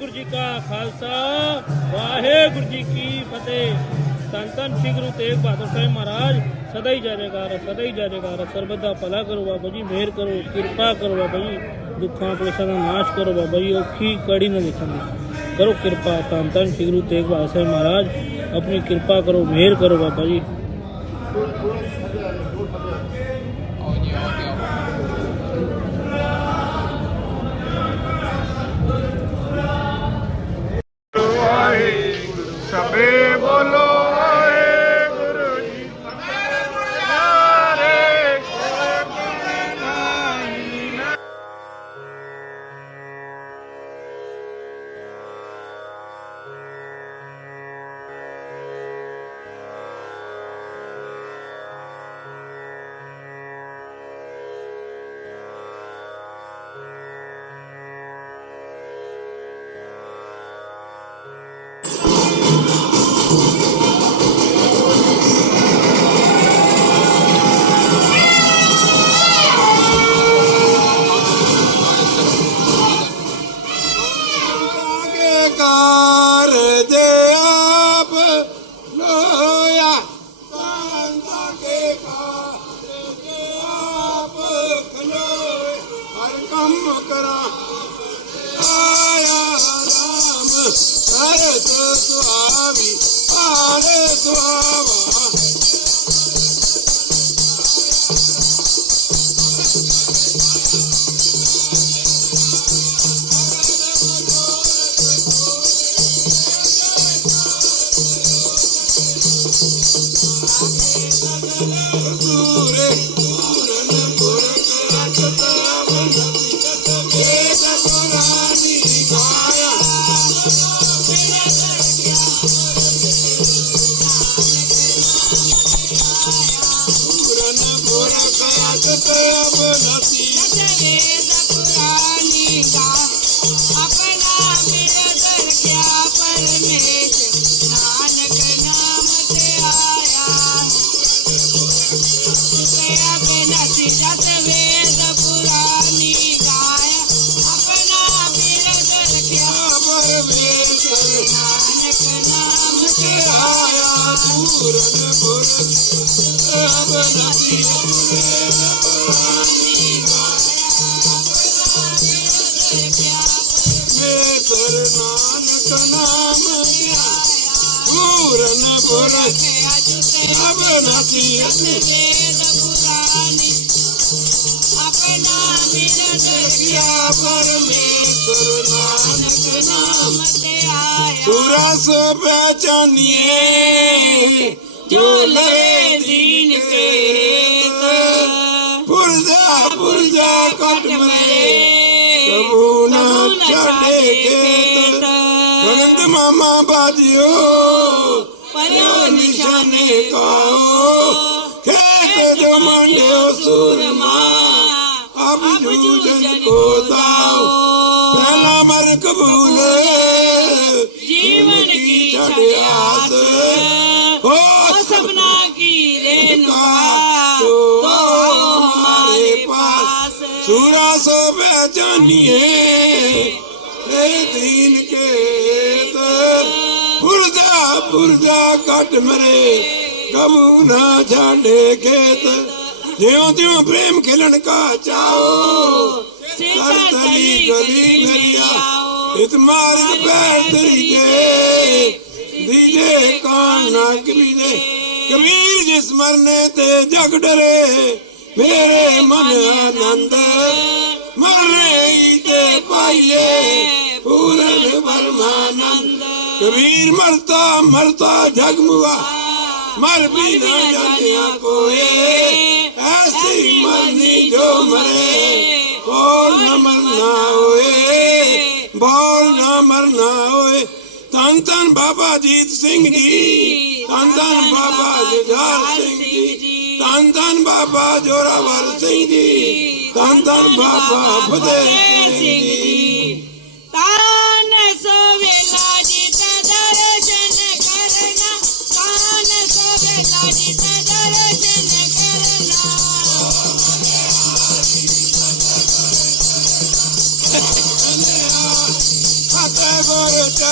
ਵਾਹਿਗੁਰੂ ਜੀ ਕਾ ਖਾਲਸਾ, ਵਾਹਿਗੁਰੂ ਜੀ ਕੀ ਫਤਿਹ। ਧੰਨ ਧੰਨ ਸ੍ਰੀ ਗੁਰੂ ਤੇਗ ਬਹਾਦਰ ਸਾਹਿਬ ਮਹਾਰਾਜ, ਸਦਾ ਹੀ ਜੈ ਜੈਕਾਰ ਸਦਾ ਹੀ ਜੈ ਜੈਕਾਰ ਸਰਬਤ ਦਾ ਭਲਾ ਕਰੋ ਬਾਬਾ ਜੀ, ਮਿਹਰ ਕਰੋ, ਕਿਰਪਾ ਕਰੋ ਬਾਬਾ ਜੀ। ਦੁੱਖਾਂ, ਕਲੇਸ਼ਾਂ ਦਾ ਨਾਸ਼ ਕਰੋ ਬਾਬਾ ਜੀ, ਔਖੀ ਕੜੀ ਨਾ ਦੇਖਣ ਕਰੋ ਕਿਰਪਾ, ਧੰਨ ਧੰਨ ਸ੍ਰੀ ਗੁਰੂ ਤੇਗ ਬਹਾਦਰ ਸਾਹਿਬ ਮਹਾਰਾਜ। ਆਪਣੀ ਕਿਰਪਾ ਕਰੋ, ਮਿਹਰ ਕਰੋ ਬਾਬਾ ਜੀ। पर न पूर बोले ਬਨਤੀ ਕਿਆ ਪਰਮੇਸ਼ਰ ਨਾਨਕ ਨਾਮ ਸੁਰਾ ਸੋ ਪਹਿਚਾਨੀਏ ਜੋ ਲਰੇ ਦੀਨ ਕੇ ਪੁਰਜਾ ਪੁਰਜਾ ਕਟ ਮਰੇ ਕਬੂ ਨਾ ਛੱਡੇ ਖੇਤ ਗੰਦ ਮਾਮਾ ਬਾਜਿਓ ਪਰਿਓ ਨਿਸ਼ਾਨੇ ਕਾਓ ਖੇਤ ਜੋ ਮੰਡਿਓ ਸੂਰਮਾ ਆਪ ਜੂ ਜਨ ਕੋ ਦਾਉ ਪਹਿਲਾ ਮਰ ਕਬੂਲ ਜੀਵਨ ਕੀ ਛੜਿਆਸ ਹੋ ਸਭਨਾ ਕੀ ਰੇਨਵਾ ਤੋ ਹਮਾਰੇ ਪਾਸ। ਸੂਰਾ ਸੋ ਪਹਿਚਾਨੀਏ ਏ ਦੀਨ ਕੇ ਤਰ ਪੁਰਜਾ ਪੁਰਜਾ ਕੱਟ ਮਰੇ। ਕਬੂ ਨਾ ਜਾਣੇ ਖੇਤ। ज्यो ज्यो प्रेम खिलन का चाओ सीता तली तली गली गली नरिया में इत मारित पैर तरीके दीजे कान ना कबीरे कबीर जिस मरने ते जग डरे मेरे मन आनंद मरने ही ते पाइए पूरन परमानंद कबीर मरता मरता जग ਮਰ ਵੀ ਨਾ ਜਾਂਦਿਆ ਕੋਏ। ਐਸੀ ਮਰਨੀ ਜੋ ਮਰੇ। ਕੋਲ ਨਾ ਮਰਨਾ ਹੋਏ। ਬੋਲ ਨਾ ਮਰਨਾ ਹੋਏ। ਤਨ ਤਨ ਬਾਬਾ ਜੀਤ ਸਿੰਘ ਜੀ। ਤਨ ਤਨ ਬਾਬਾ ਜਗਾਰ ਸਿੰਘ ਜੀ। ਤਨ ਤਨ ਬਾਬਾ ਜੋਰਾਵਰ ਸਿੰਘ ਜੀ। ਤਨ ਤਨ Baba Fateh Singh ji.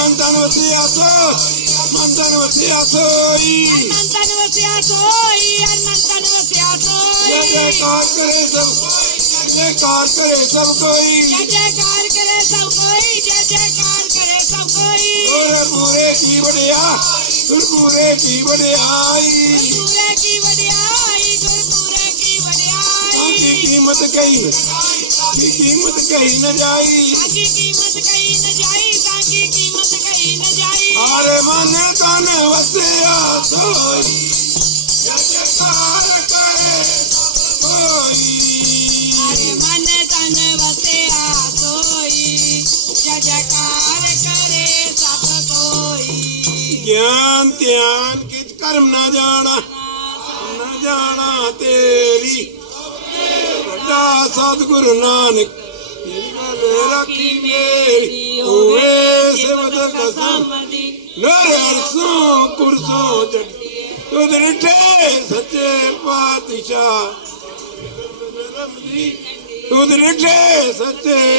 Mantan vacía soy, Mantan vacía soy, Mantan vacía soy, Mantan vacía soy. ਜੈ ਜੈਕਾਰ ਕਰੇ ਸਭ ਜੈ ਕਾਰ ਕਰੇ ਸਭ ਕੋਈ ਜੈ ਜੈਕਾਰ ਕਰੇ ਸਭ ਕੋਈ ਜੈ ਜੈਕਾਰ ਕਰੇ ਸਭ ਕੋਈ ਗੁਰ ਪੂਰੇ ਕੀ ਵਡਿਆ ਗੁਰ ਪੂਰੇ ਕੀ ਵਡਿਆਈ ਪੂਰੇ ਕੀ ਵਡਿਆਈ ਗੁਰ ਪੂਰੇ ਕੀ ਵਡਿਆਈ ਕੀ ਕੀਮਤ ਕਹੀ ਕੀ ਕੀਮਤ ਕਹੀ ਨਾ ਜਾਈ ਕੀ ਕੀਮਤ ਕਹੀ ਨਾ ਜਾਈ ਤਾਂ ਕੀ ਕੀਮਤ ਕਹੀ ਨਾ ਜਾਈ ਹਾਰੇ ਮਨ ਤਨ ਵਸਿਆ ਸੋਈ ਜੈ ਜੈਕਾਰ ਗਿਆਨ ਧਿਆਨ ਕਿਛ ਕਰਮ ਨਾ ਜਾਣਾ ਨਾ ਜਾਣਾ ਤੇਰੀ। ਵੱਡਾ ਸਤਿਗੁਰੂ ਨਾਨਕ ਰਾਖੀ ਮੇਰੀ, ਹੋਵੇ ਸਿਵਦ ਕਸਮ। ਨਰ ਅਰਸੋਂ, ਪੁਰਸੋਂ ਜਗ ਤੁਧ ਰਿਠੇ ਸੱਚੇ ਪਾਤਸ਼ਾਹ। ਤੁਧ ਰਿਠੇ ਸੱਚੇ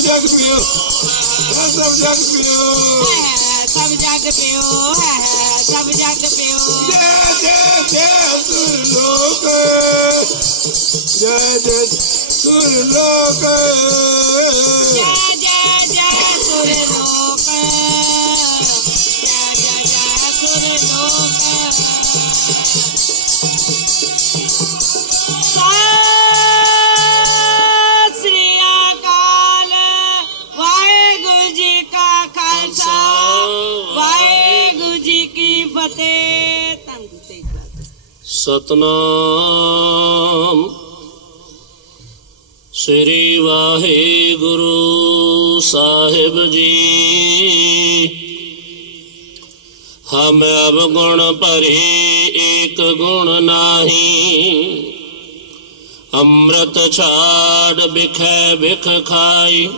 ਸਭ ਜਗ ਪਿਓ ਸਭ ਜਗ ਪਿਓ ਸਭ ਜਗ ਪਿਓ ਹੈ ਸਭ ਜਗ ਪਿਓ ਜੈ ਜੈ ਜੈ ਸੁਰ ਲੋਕ ਜੈ ਜੈ ਸੁਰ ਲੋਕ ਜੈ ਜੈ ਜੈ ਸੁਰ ਸਤਨਾਮ। ਸ੍ਰੀ ਵਾਹਿਗੁਰੂ ਸਾਹਿਬ ਜੀ, ਹਮ ਅਵਗੁਣ ਭਰੇ ਏਕ ਗੁਣ ਨਾਹੀ, ਅੰਮ੍ਰਿਤ ਛਾੜ ਬਿਖੈ ਬਿਖ ਖਾਈ।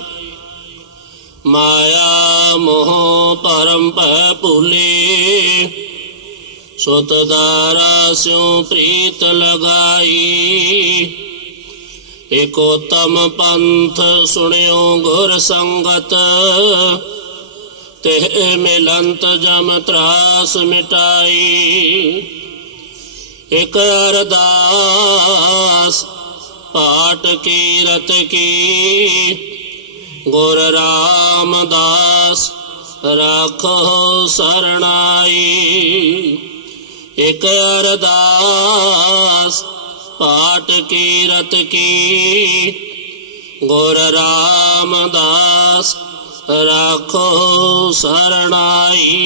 ਮਾਇਆ ਮੋਹ ਪਰਮ ਭੈ ਭੂਲੇ ਸੁਤ ਦਾਰਾ ਸਿਉ ਪ੍ਰੀਤ ਲਗਾਈ। ਇਕ ਉਤਮ ਪੰਥ ਸੁਣਿਓ ਗੁਰ ਸੰਗਤ। ਤੇ ਮਿਲੰਤ ਜਮ ਤਰਾਸ ਮਿਟਾਈ। ਇਕ ਅਰਦਾਸ ਪਾਠ ਕੀਰਤ ਕੀ। ਗੁਰ ਰਾਮਦਾਸ ਰਾਖੋ ਸਰਣਾਈ। ਇਕ ਅਰਦਾਸ ਪਾਟ ਕੀਰਤ ਕੀ ਗੁਰ ਰਾਮਦਾਸ ਰਾਖੋ ਸਰਣਾਈ।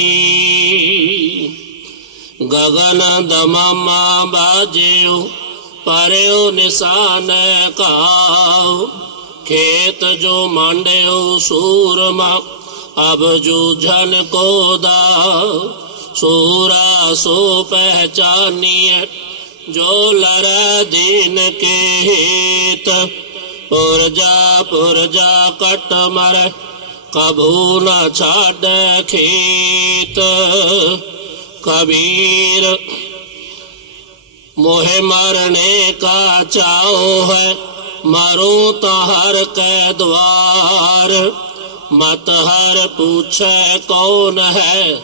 ਗਗਨ ਦਮਮਾ ਬਾਜਿਓ, ਪਰਿਓ ਨਿਸ਼ਾਨ ਕਾਉ ਖੇਤ ਜੋ ਮੰਡਿਓ ਸੂਰਮਾ, ਅਬ ਜੂਝਨ ਕੋ ਦਾ ਸੂਰਾ ਸੋ ਪਹਿਚਾਨੀਐ, ਜੋ ਲਰੈ ਦੀਨ ਕੇ ਹੀਤ ਪੁਰਜਾ ਪੁਰਜਾ ਕਟ ਮਰੈ ਕਭੂ ਨਾ ਛਾੜੈ ਖੇਤ। ਕਬੀਰ, ਮੋਹਿ ਮਰਨੇ ਕਾ ਚਾਉ ਹੈ ਮਾਰੂ ਤਾਂ ਹਰ ਕੈ ਦਵਾਰ। ਮਤ ਹਰ ਪੁੱਛੈ ਕੌਣ ਹੈ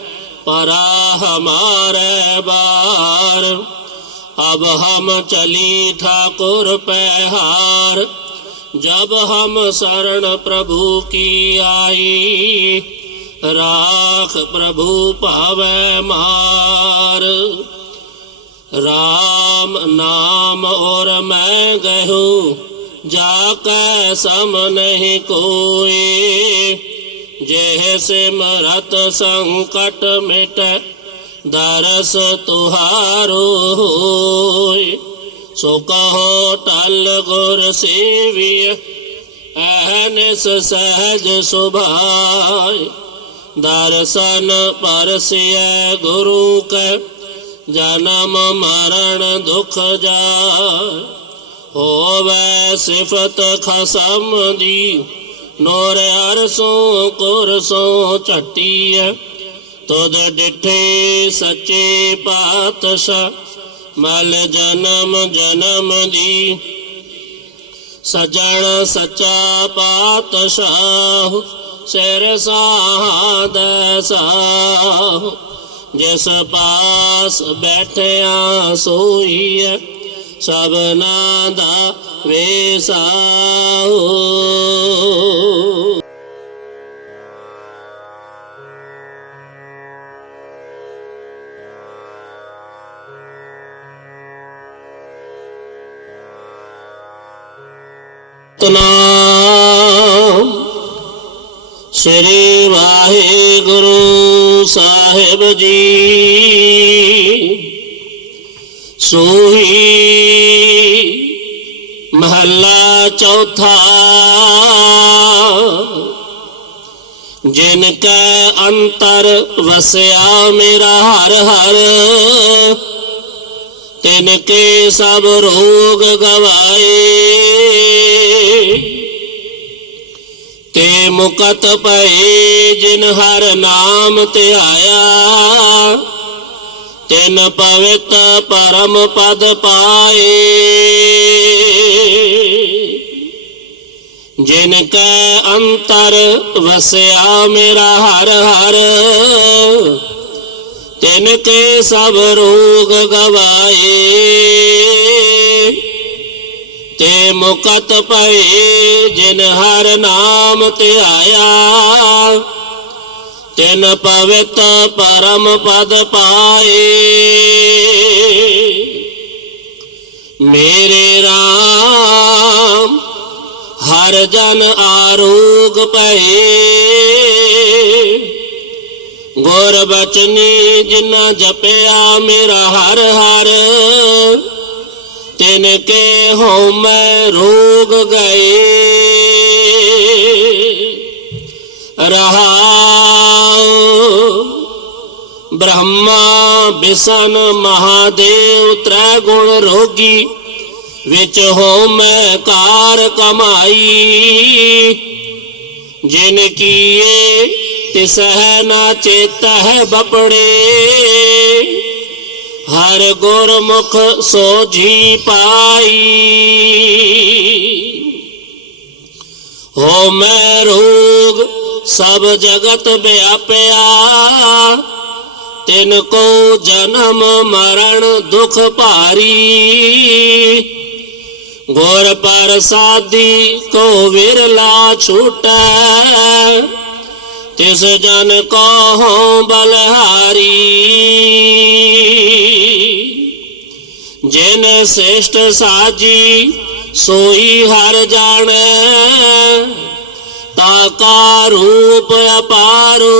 परा हमारे बार। अब हम चली ठाकुर पहार जब हम शरण प्रभु की आई, राख प्रभु पावे मार। राम नाम और मैं गहूँ, जाके सम नहीं कोई। जैसे मरत संकट मिट दरस तुहारो होय सो कहो टल गुर सेविय अहनस सहज सुभाय दर्शन परसिय गुरु के जन्म मरण दुख जाय होवे सिफत खसम दी ਨੂਰ ਅਰਸੋਂ ਕੁਰਸੋਂ ਛੱਟੀ ਐ ਤੁਧ ਡਿਠੇ ਸੱਚੇ ਪਾਤਸ਼ਾਹ, ਮਲ ਜਨਮ ਜਨਮ ਦੀ। ਸਜਣ ਸੱਚਾ ਪਾਤਸ਼ਾਹ, ਸਿਰ ਸਾਧ ਸਾਹ। ਜਿਸ ਪਾਸ ਬੈਠਿਆ ਸੋਈਐ, ਸਭਨਾ ਦਾ ਵੇਸਾਹੋ ਸਤਨਾਮ ਸ੍ਰੀ ਵਾਹਿਗੁਰੂ ਸਾਹਿਬ ਜੀ ਸੋਹੀ ਮਹੱਲਾ ਚੌਥਾ। ਜਿਨ ਕੈ ਅੰਤਰ ਵਸਿਆ ਮੇਰਾ ਹਰ ਹਰ, ਤਿਨ ਕੇ ਸਭ ਰੋਗ ਗਵਾਏ। ਤੇ ਮੁਕਤ ਪਏ ਜਿਨ ਹਰ ਨਾਮ ਧਿਆਇਆ ਤਿਨ ਪਵਿੱਤ ਪਰਮ ਪਦ ਪਾਏ। ਜਿਨ ਕੈ ਅੰਤਰ ਵਸਿਆ ਮੇਰਾ ਹਰ ਹਰ, ਤਿਨ ਕੇ ਸਭ ਰੋਗ ਗਵਾਏ, ਤੇ ਮੁਕਤ ਪਏ ਜਿਨ ਹਰ ਨਾਮ ਤੇ ਆਇਆ, ਤਿਨ ਪਵਿੱਤ ਪਰਮ ਪਦ ਪਾਏ। ਮੇਰੇ RAM ਹਰ ਜਨ ਆਰੋਗ ਪਏ ਗੁਰ ਬਚਨੀ ਜਿਨਾ ਜਪਿਆ ਮੇਰਾ ਹਰ ਹਰ ਤਿਨ ਕੇ ਹੋ ਮੈਂ ਰੋਗ ਗਏ ਰਹਾ ਬ੍ਰਹਮਾ ਬਿਸਨ ਮਹਾਦੇਵ ਤ੍ਰੈ ਗੁਣ ਰੋਗੀ ਵਿੱਚ ਹੋ ਮੈਂ ਕਾਰ ਕਮਾਈ। ਜਿਨ ਕੀਏ ਤਿਸਹਿ ਨਾ ਚੇਤਹਿ ਬਪੜੇ। ਹਰ ਗੁਰਮੁਖ ਸੋਝੀ ਪਾਈ। ਹੋ ਮੈਂ ਰੋਗ ਸਭ ਜਗਤ ਵਿਆਪਿਆ। ਤਿਨ ਕੋ ਜਨਮ ਮਰਨ ਦੁਖ ਭਾਰੀ। ਗੁਰ ਪ੍ਰਸਾਦੀ ਕੋ ਵਿਰਲਾ ਛੂਟੈ, ਤਿਸ ਜਨ ਕੋ ਬਲਹਾਰੀ। ਜਿਨ ਸ੍ਰੇਸ਼ਟ ਸਾਜੀ ਸੋਈ ਹਰ ਜਾਣੈ, ਤਾ ਕਾ ਰੂਪ ਅਪਾਰੋ।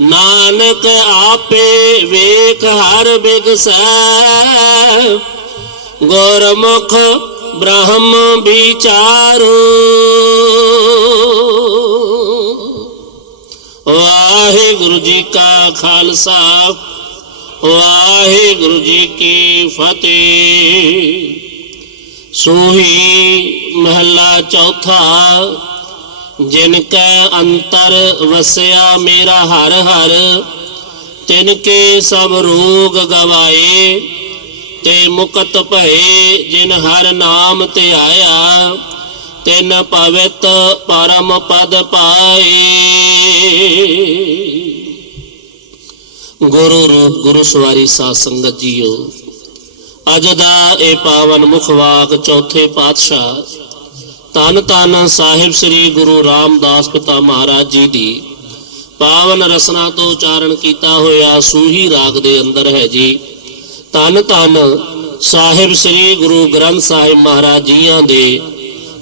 ਨਾਨਕ ਆਪੇ ਵੇਖ ਹਰ ਬਿਗਸੈ। ਗੁਰਮੁਖ ਬ੍ਰਹਮ ਵਿਚਾਰੋ। ਵਾਹਿਗੁਰੂ ਜੀ ਕਾ ਖਾਲਸਾ, ਵਾਹਿਗੁਰੂ ਜੀ ਕੀ ਫਤਿਹ। ਸੋਹੀ ਮਹੱਲਾ ਚੌਥਾ ਜਿਨ ਕੈ ਅੰਤਰ ਵਸਿਆ ਮੇਰਾ ਹਰ ਹਰ, ਤਿਨ ਕੇ ਸਭ ਰੋਗ ਗਵਾਏ, ਤੇ ਮੁਕਤ ਭਏ ਜਿਨ ਹਰ ਨਾਮ ਤੇ ਆਇਆ, ਤਿਨ ਪਵਿੱਤ ਪਰਮ ਪਦ ਪਾਏ। ਗੁਰੂ ਰੂਪ ਗੁਰੂ ਸਵਾਰੀ ਸਾਧ ਸੰਗਤ ਜੀਓ, ਅੱਜ ਦਾ ਇਹ ਪਾਵਨ ਮੁਖ ਵਾਕ ਚੌਥੇ ਪਾਤਸ਼ਾਹ ਧੰਨ ਧੰਨ ਸਾਹਿਬ ਸ੍ਰੀ ਗੁਰੂ ਰਾਮਦਾਸ ਪਿਤਾ ਮਹਾਰਾਜ ਜੀ ਦੀ। ਪਾਵਨ ਰਸਨਾ ਤੋਂ ਉਚਾਰਨ ਕੀਤਾ ਹੋਇਆ ਸੂਹੀ ਰਾਗ ਦੇ ਅੰਦਰ ਹੈ ਜੀ। ਧੰਨ ਧੰਨ ਸਾਹਿਬ ਸ੍ਰੀ ਗੁਰੂ ਗ੍ਰੰਥ ਸਾਹਿਬ ਮਹਾਰਾਜ ਜੀਆਂ ਦੇ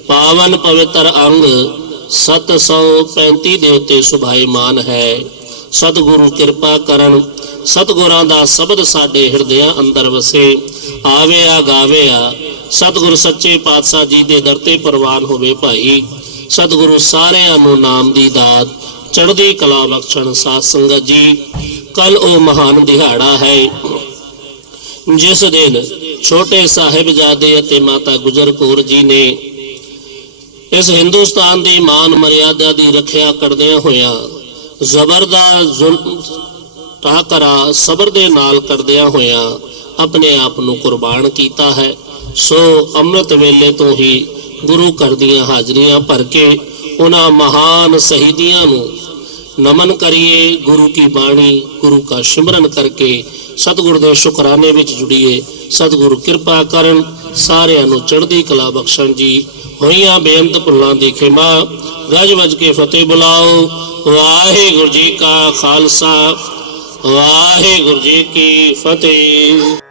ਪਾਵਨ ਪਵਿੱਤਰ ਅੰਗ 735 ਦੇ ਉੱਤੇ ਸੁਭਾਈਮਾਨ ਹੈ। ਸਤਿਗੁਰੂ ਕਿਰਪਾ ਕਰਨ ਸਤਿਗੁਰਾਂ ਦਾ ਸ਼ਬਦ ਸਾਡੇ ਹਿਰਦਿਆਂ ਅੰਦਰ ਵਸੇ। ਆਵੇ ਆ ਗਾਵੇ ਆ ਸਤਿਗੁਰ ਸੱਚੇ ਪਾਤਸ਼ਾਹ ਜੀ ਦੇ ਦਰ ਤੇ ਪ੍ਰਵਾਨ ਹੋਵੇ ਭਾਈ। ਸਤਿਗੁਰੂ ਸਾਰਿਆਂ ਨੂੰ ਨਾਮ ਦੀ ਦਾਤ, ਚੜ੍ਹਦੀ ਕਲਾ ਬਖਸ਼ਣ ਸਾਧ ਸੰਗਤ ਜੀ। ਕੱਲ ਉਹ ਮਹਾਨ ਦਿਹਾੜਾ ਹੈ, ਜਿਸ ਦਿਨ ਛੋਟੇ ਸਾਹਿਬਜ਼ਾਦੇ ਅਤੇ ਮਾਤਾ ਗੁਜਰ ਕੌਰ ਜੀ ਨੇ ਇਸ ਹਿੰਦੁਸਤਾਨ ਦੀ ਮਾਨ ਮਰਿਆਦਾ ਦੀ ਰੱਖਿਆ ਕਰਦਿਆਂ ਹੋਇਆ ਜ਼ਬਰ ਦਾ ਟਾਕਰਾ ਸਬਰ ਦੇ ਨਾਲ ਕਰਦਿਆਂ ਹੋਇਆਂ ਆਪਣੇ ਆਪ ਨੂੰ ਕੁਰਬਾਨ ਕੀਤਾ ਹੈ। ਸੋ ਅੰਮ੍ਰਿਤ ਵੇਲੇ ਤੋਂ ਹੀ ਗੁਰੂ ਘਰ ਦੀਆਂ ਹਾਜ਼ਰੀਆਂ ਭਰ ਕੇ ਉਹਨਾਂ ਮਹਾਨ ਸ਼ਹੀਦੀਆਂ ਨੂੰ ਨਮਨ ਕਰੀਏ, ਗੁਰੂ ਕੀ ਬਾਣੀ, ਗੁਰੂ ਦਾ ਸਿਮਰਨ ਕਰਕੇ ਸਤਿਗੁਰ ਦੇ ਸ਼ੁਕਰਾਨੇ ਵਿੱਚ ਜੁੜੀਏ। ਸਤਿਗੁਰ ਕਿਰਪਾ ਕਰਨ ਸਾਰਿਆਂ ਨੂੰ ਚੜ੍ਹਦੀ ਕਲਾ ਬਖਸ਼ਣ ਜੀ। ਹੋਈਆਂ ਬੇਅੰਤ ਭੁੱਲਾਂ ਦੀ ਖਿਮਾ, ਗਜ ਵਜ ਕੇ ਫਤਿਹ ਬੁਲਾਓ। ਵਾਹਿਗੁਰੂ ਜੀ ਕਾ ਖਾਲਸਾ। ਵਾਹਿਗੁਰੂ ਜੀ ਕੀ ਫਤਿਹ।